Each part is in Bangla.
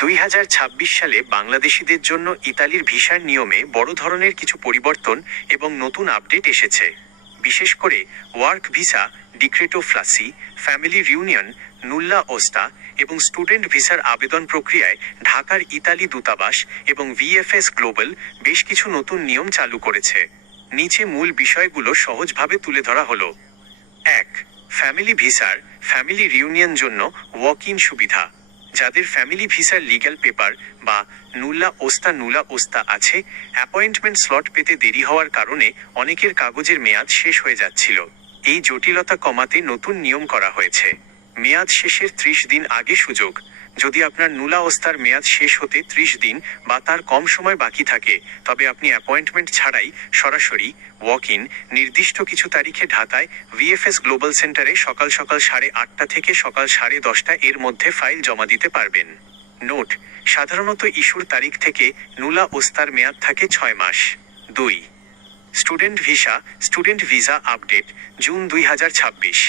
2026 সালে বাংলাদেশিদের জন্য ইতালির ভিসার নিয়মে বড় ধরনের কিছু পরিবর্তন এবং নতুন আপডেট এসেছে। বিশেষ করে ওয়ার্ক ভিসা, ডিক্রেটো ফ্লাসি, ফ্যামিলি রিউনিয়ন, নুল্লা ওস্তা এবং স্টুডেন্ট ভিসার আবেদন প্রক্রিয়ায় ঢাকার ইতালি দূতাবাস এবং ভিএফএস গ্লোবাল বেশ কিছু নতুন নিয়ম চালু করেছে। নিচে মূল বিষয়গুলো সহজভাবে তুলে ধরা হলো। 1. ফ্যামিলি ভিসার ফ্যামিলি রিউনিয়ন জন্য ওয়াক ইন সুবিধা। যাদের ফ্যামিলি ভিসার লিগ্যাল পেপার বা নুল্লা ওস্তা আছে, অ্যাপয়েন্টমেন্ট স্লট পেতে দেরি হওয়ার কারণে অনেকের কাগজের মেয়াদ শেষ হয়ে যাচ্ছিল। এই জটিলতা কমাতে নতুন নিয়ম করা হয়েছে। মেয়াদ শেষের 30 দিন আগে সুযোগ। যদি আপনার নুলা ওস্তার মেয়াদ শেষ হতে 30 দিন বা তার কম সময় বাকি থাকে, তবে আপনি অ্যাপয়েন্টমেন্ট ছাড়াই সরাসরি ওয়াক ইন নির্দিষ্ট কিছু তারিখে ঢাকায় ভিএফএস গ্লোবাল সেন্টারে সকাল 8:30 থেকে সকাল 10:30 এর মধ্যে ফাইল জমা দিতে পারবেন। নোট: সাধারণত ইস্যুর তারিখ থেকে নুলা ওস্তার মেয়াদ থাকে 6 মাস। 2. স্টুডেন্ট ভিসা আপডেট জুন 2026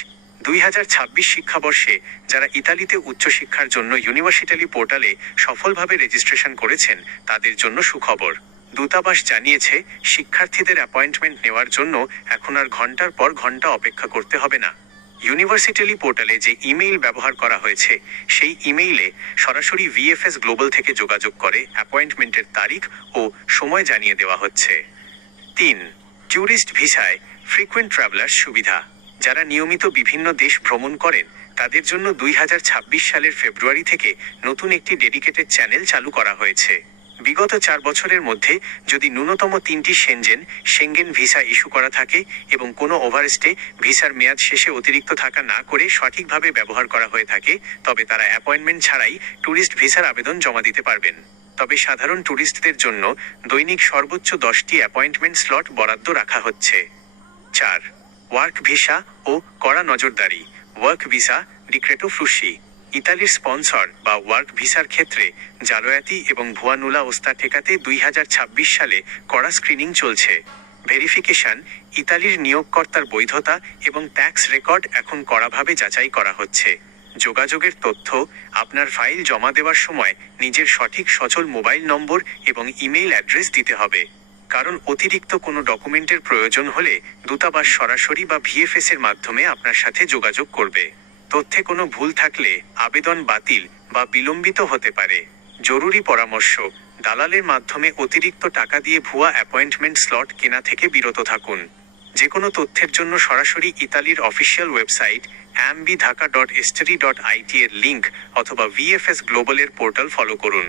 শিক্ষাবর্ষে যারা ইতালিতে উচ্চশিক্ষার জন্য ইউনিভার্সিটি পোর্টালে সফলভাবে রেজিস্ট্রেশন করেছেন, তাদের জন্য সুখবর। দূতাবাস জানিয়েছে, শিক্ষার্থীদের অ্যাপয়েন্টমেন্ট নেওয়ার জন্য এখন আর ঘন্টার পর ঘন্টা অপেক্ষা করতে হবে না। ইউনিভার্সিটি পোর্টালে যে ইমেইল ব্যবহার করা হয়েছে, সেই ইমেইলে সরাসরি ভিএফএস গ্লোবাল থেকে যোগাযোগ করে অ্যাপয়েন্টমেন্টের তারিখ ও সময় জানিয়ে দেওয়া হচ্ছে। 3. ট্যুরিস্ট ভিসায় ফ্রিকোয়েন্ট ট্রাভেলার্স সুবিধা। যারা নিয়মিত বিভিন্ন দেশ ভ্রমণ করেন, তাদের জন্য 2026 সালের ফেব্রুয়ারি থেকে নতুন একটি ডেডিকেটেড চ্যানেল চালু করা হয়েছে। বিগত 4 বছরের মধ্যে যদি ন্যূনতম 3টি সেঙ্গেন ভিসা ইস্যু করা থাকে এবং কোনো ওভারস্টে ভিসার মেয়াদ শেষে অতিরিক্ত থাকা না করে সঠিকভাবে ব্যবহার করা হয়ে থাকে, তবে তারা অ্যাপয়েন্টমেন্ট ছাড়াই ট্যুরিস্ট ভিসার আবেদন জমা দিতে পারবেন। তবে সাধারণ ট্যুরিস্টদের জন্য দৈনিক সর্বোচ্চ 10টি অ্যাপয়েন্টমেন্ট স্লট বরাদ্দ রাখা হচ্ছে। 4. ওয়ার্ক ভিসা ও কড়া নজরদারি। ওয়ার্ক ভিসা, ডিক্রেটো ফ্লুসি। ইতালির স্পন্সর বা ওয়ার্ক ভিসার ক্ষেত্রে জালিয়াতি এবং ভুয়া নুলা ওস্তা ঠেকাতে 2026 সালে কড়া স্ক্রিনিং চলছে। ভেরিফিকেশন: ইতালির নিয়োগকর্তার বৈধতা এবং ট্যাক্স রেকর্ড এখন কড়াভাবে যাচাই করা হচ্ছে। যোগাযোগের তথ্য: আপনার ফাইল জমা দেওয়ার সময় নিজের সঠিক সচল মোবাইল নম্বর এবং ইমেইল অ্যাড্রেস দিতে হবে, কারণ অতিরিক্ত কোনো ডকুমেন্টের প্রয়োজন হলে দূতাবাস সরাসরি বা ভিএফএস এর মাধ্যমে আপনার সাথে যোগাযোগ করবে। তথ্যে কোনো ভুল থাকলে আবেদন বাতিল বা বিলম্বিত হতে পারে। জরুরি পরামর্শ: দালালের মাধ্যমে অতিরিক্ত টাকা দিয়ে ভুয়া অ্যাপয়েন্টমেন্ট স্লট কেনা থেকে বিরত থাকুন। যে কোনো তথ্যের জন্য সরাসরি ইতালির অফিসিয়াল ওয়েবসাইট ambidhaka.esteri.it এর লিঙ্ক অথবা ভিএফএস গ্লোবালের পোর্টাল ফলো করুন।